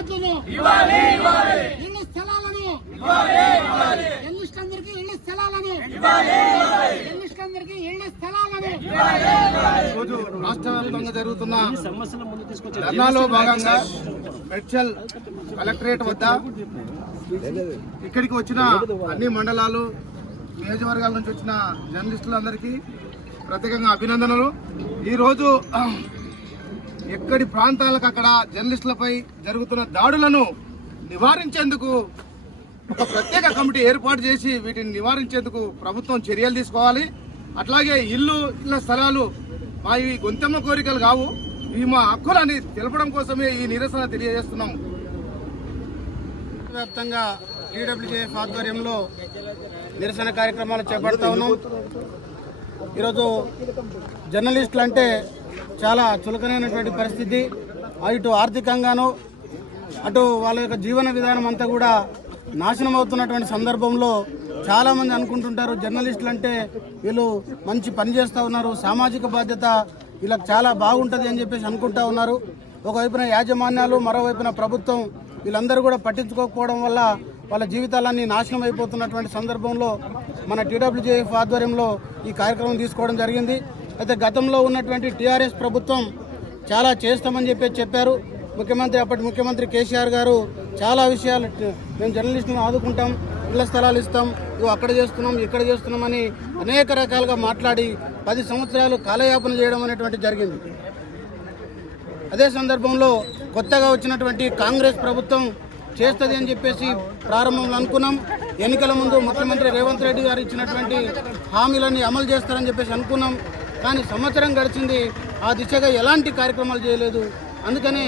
ఫ్లాట్లను ఇళ్ల స్థలాలను జర్నలిస్టులందరికీ ఇళ్ల స్థలాలను జర్నలిస్టులందరికీ ఇళ్ల స్థలాలను ఈరోజు రాష్ట్ర వ్యాప్తంగా జరుగుతున్న ధర్నాలో భాగంగా మెడ్చల్ కలెక్టరేట్ వద్ద ఇక్కడికి వచ్చిన అన్ని మండలాలు నియోజకవర్గాల నుంచి వచ్చిన జర్నలిస్టులందరికీ ప్రత్యేకంగా అభినందనలు. ఈరోజు ఎక్కడి ప్రాంతాలకు అక్కడ జర్నలిస్టులపై జరుగుతున్న దాడులను నివారించేందుకు ఒక ప్రత్యేక కమిటీ ఏర్పాటు చేసి వీటిని నివారించేందుకు ప్రభుత్వం చర్యలు తీసుకోవాలి. అట్లాగే ఇళ్ల స్థలాలు మా ఇవి గొంతెమ్మ కోరికలు కావు, ఇవి మా హక్కులని తెలపడం కోసమే ఈ నిరసన తెలియజేస్తున్నాం. వ్యాప్తంగా టీడబ్ల్యూజేఎఫ్ ఆధ్వర్యంలో నిరసన కార్యక్రమాలు చేపడతా ఉన్నాం. ఈరోజు జర్నలిస్టులు అంటే చాలా చులకనైనటువంటి పరిస్థితి. ఇటు ఆర్థికంగాను అటు వాళ్ళ యొక్క జీవన విధానం అంతా కూడా నాశనం అవుతున్నటువంటి సందర్భంలో చాలామంది అనుకుంటుంటారు జర్నలిస్టులు అంటే వీళ్ళు మంచి పని చేస్తూ ఉన్నారు, సామాజిక బాధ్యత వీళ్ళకి చాలా బాగుంటుంది అని చెప్పేసి అనుకుంటా ఉన్నారు. ఒకవైపున యాజమాన్యాలు, మరోవైపున ప్రభుత్వం వీళ్ళందరూ కూడా పట్టించుకోకపోవడం వల్ల వాళ్ళ జీవితాలన్నీ నాశనం అయిపోతున్నటువంటి సందర్భంలో మన టీడబ్ల్యూజేఎఫ్ ఆధ్వర్యంలో ఈ కార్యక్రమం తీసుకోవడం జరిగింది. అయితే గతంలో ఉన్నటువంటి టీఆర్ఎస్ ప్రభుత్వం చాలా చేస్తామని చెప్పారు. అప్పటి ముఖ్యమంత్రి కేసీఆర్ గారు చాలా విషయాలు మేము జర్నలిస్టులను ఆదుకుంటాం, ఇళ్ల స్థలాలు ఇస్తాం, ఇవి అక్కడ చేస్తున్నాం ఇక్కడ చేస్తున్నామని అనేక రకాలుగా మాట్లాడి 10 సంవత్సరాలు కాలయాపన చేయడం అనేటువంటి జరిగింది. అదే సందర్భంలో కొత్తగా వచ్చినటువంటి కాంగ్రెస్ ప్రభుత్వం చేస్తుంది అని చెప్పేసి ప్రారంభంలో అనుకున్నాం. ఎన్నికల ముందు ముఖ్యమంత్రి రేవంత్ రెడ్డి గారు ఇచ్చినటువంటి హామీలన్నీ అమలు చేస్తారని చెప్పేసి అనుకున్నాం. కానీ సంవత్సరం గడిచింది, ఆ దిశగా ఎలాంటి కార్యక్రమాలు చేయలేదు. అందుకని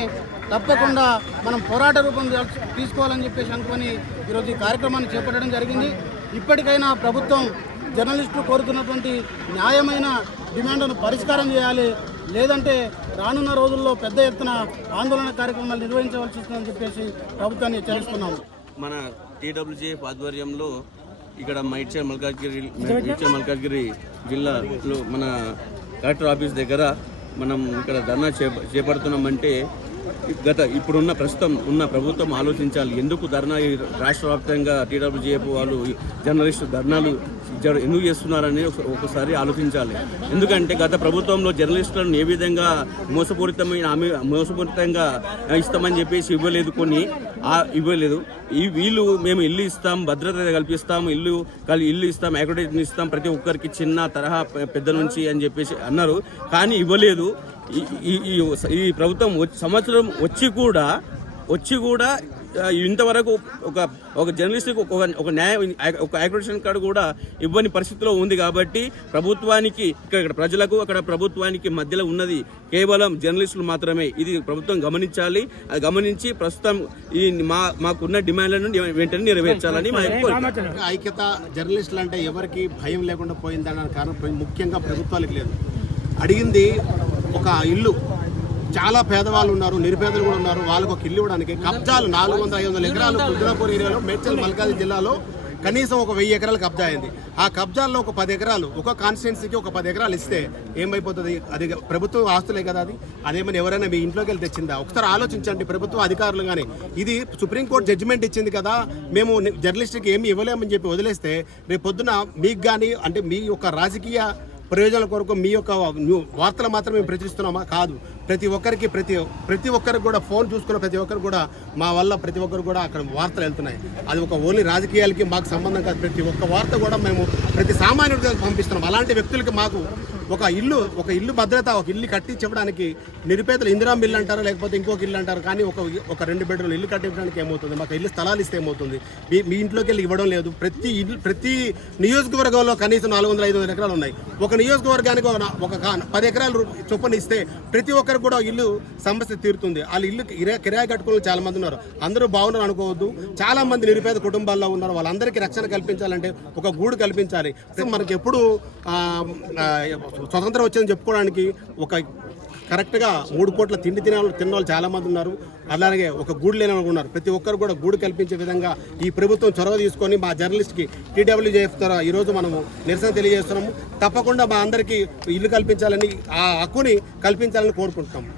తప్పకుండా మనం పోరాట రూపం తీసుకోవాలని చెప్పేసి అనుకొని ఈరోజు ఈ కార్యక్రమాన్ని చేపట్టడం జరిగింది. ఇప్పటికైనా ప్రభుత్వం జర్నలిస్టులు కోరుతున్నటువంటి న్యాయమైన డిమాండ్ను పరిష్కారం చేయాలి, లేదంటే రానున్న రోజుల్లో పెద్ద ఎత్తున ఆందోళన కార్యక్రమాలు నిర్వహించవలసి వస్తుందని చెప్పేసి ప్రభుత్వాన్ని హెచ్చరిస్తున్నాము. మన టీడబ్ల్యూజేఎఫ్ ఆధ్వర్యంలో ఇక్కడ మేడ్చల్ మల్కాజ్గిరి జిల్లాలో మన కలెక్టర్ ఆఫీస్ దగ్గర మనం ఇక్కడ ధర్నా చేపడుతున్నామంటే ప్రస్తుతం ఉన్న ప్రభుత్వం ఆలోచించాలి. ఎందుకు ధర్నా రాష్ట్ర వ్యాప్తంగా టీడబ్ల్యూజేఎఫ్ వాళ్ళు జర్నలిస్టు ధర్నాలు ఎందుకు చేస్తున్నారని ఒకసారి ఆలోచించాలి. ఎందుకంటే గత ప్రభుత్వంలో జర్నలిస్టులను ఏ విధంగా మోసపూరితంగా ఇస్తామని చెప్పేసి ఇవ్వలేదు. వీళ్ళు మేము ఇల్లు ఇస్తాం, భద్రత కల్పిస్తాం, ఇల్లు ఇస్తాం, అకామిడేషన్ ఇస్తాం ప్రతి ఒక్కరికి చిన్న తరహా పెద్ద నుంచి అని చెప్పేసి అన్నారు. కానీ ఇవ్వలేదు. ఈ ప్రభుత్వం సంవత్సరం వచ్చి కూడా ఇంతవరకు ఒక జర్నలిస్ట్కి ఒక అకామిడేషన్ కార్డు కూడా ఇవ్వని పరిస్థితిలో ఉంది. కాబట్టి ప్రభుత్వానికి ఇక్కడ ప్రజలకు అక్కడ ప్రభుత్వానికి మధ్యలో ఉన్నది కేవలం జర్నలిస్టులు మాత్రమే. ఇది ప్రభుత్వం గమనించాలి. అది గమనించి ప్రస్తుతం ఈ మాకున్న డిమాండ్లను వెంటనే నెరవేర్చాలని మా ఐక్యత. జర్నలిస్టులు అంటే ఎవరికి భయం లేకుండా పోయిందన్న కారణం ముఖ్యంగా ప్రభుత్వాలకు లేదు. అడిగింది ఒక ఇల్లు. చాలా పేదవాళ్ళు ఉన్నారు, నిరుపేదలు కూడా ఉన్నారు. వాళ్ళకు ఒక ఇల్లు ఇవ్వడానికి కబ్జాలు 400-500 ఎకరాలు కుద్రాపూర్ ఏరియాలో మేడ్చల్ మల్కాజ్గిరి జిల్లాలో కనీసం ఒక 1000 ఎకరాలు కబ్జా అయింది. ఆ కబ్జాల్లో ఒక 10 ఎకరాలు ఒక కాన్స్టిట్యున్సీకి ఒక 10 ఎకరాలు ఇస్తే ఏమైపోతుంది? అది ప్రభుత్వం ఆస్తులే కదా. అదేమని ఎవరైనా మీ ఇంట్లోకి వెళ్ళి తెచ్చిందా? ఒకసారి ఆలోచించండి ప్రభుత్వ అధికారులు. కానీ ఇది సుప్రీంకోర్టు జడ్జిమెంట్ ఇచ్చింది కదా, మేము జర్నలిస్ట్కి ఏమి ఇవ్వలేమని చెప్పి వదిలేస్తే రేపు పొద్దున మీకు కానీ అంటే మీ యొక్క రాజకీయ ప్రయోజనాల కొరకు మీ యొక్క వార్తలు మాత్రం మేము ప్రచురిస్తున్నామా? కాదు. ప్రతి ఒక్కరికి కూడా ఫోన్ చూసుకున్న ప్రతి ఒక్కరు కూడా మా వల్ల ప్రతి ఒక్కరు కూడా అక్కడ వార్తలు వెళ్తున్నాయి. అది ఒక ఓన్లీ రాజకీయాలకి మాకు సంబంధం కాదు. ప్రతి ఒక్క వార్త కూడా మేము ప్రతి సామాన్యుడికి పంపిస్తున్నాం. అలాంటి వ్యక్తులకి మాకు ఒక ఇల్లు భద్రత, ఒక ఇల్లు కట్టించడానికి నిరుపేదలు ఇందిరా మిల్లు అంటారు, లేకపోతే ఇంకొక ఇల్లు అంటారు. కానీ ఒక 2 బెడ్రూమ్లు ఇల్లు కట్టించడానికి ఏమవుతుంది? మాకు ఇల్లు స్థలాలు ఇస్తే ఏమవుతుంది? మీ ఇంట్లోకి వెళ్ళి ఇవ్వడం లేదు. ప్రతి నియోజకవర్గంలో కనీసం 400-500 ఎకరాలు ఉన్నాయి. ఒక నియోజకవర్గానికి ఒక 10 ఎకరాలు చొప్పున ఇస్తే ప్రతి ఒక్కరికి కూడా ఇల్లు సమస్య తీరుతుంది. వాళ్ళు ఇల్లు కిరాయి కట్టుకుని చాలా మంది ఉన్నారు. అందరూ బాగున్నారు అనుకోవద్దు. చాలా మంది నిరుపేద కుటుంబాల్లో ఉన్నారు. వాళ్ళందరికీ రక్షణ కల్పించాలంటే ఒక గూడు కల్పించాలి. మనకి ఎప్పుడు స్వతంత్రం వచ్చిందని చెప్పుకోవడానికి ఒక కరెక్ట్గా 3 పూట్ల తిండి తిన్న వాళ్ళు చాలా మంది ఉన్నారు. అలాగే ఒక గూడు లేని వాళ్ళు ఉన్నారు. ప్రతి ఒక్కరు కూడా గూడు కల్పించే విధంగా ఈ ప్రభుత్వం చొరవ తీసుకొని మా జర్నలిస్ట్కి టీడబ్ల్యూజేఎఫ్ ద్వారా ఈరోజు మనము నిరసన తెలియజేస్తున్నాము. తప్పకుండా మా అందరికీ ఇల్లు కల్పించాలని, ఆ హక్కుని కల్పించాలని కోరుకుంటున్నాము.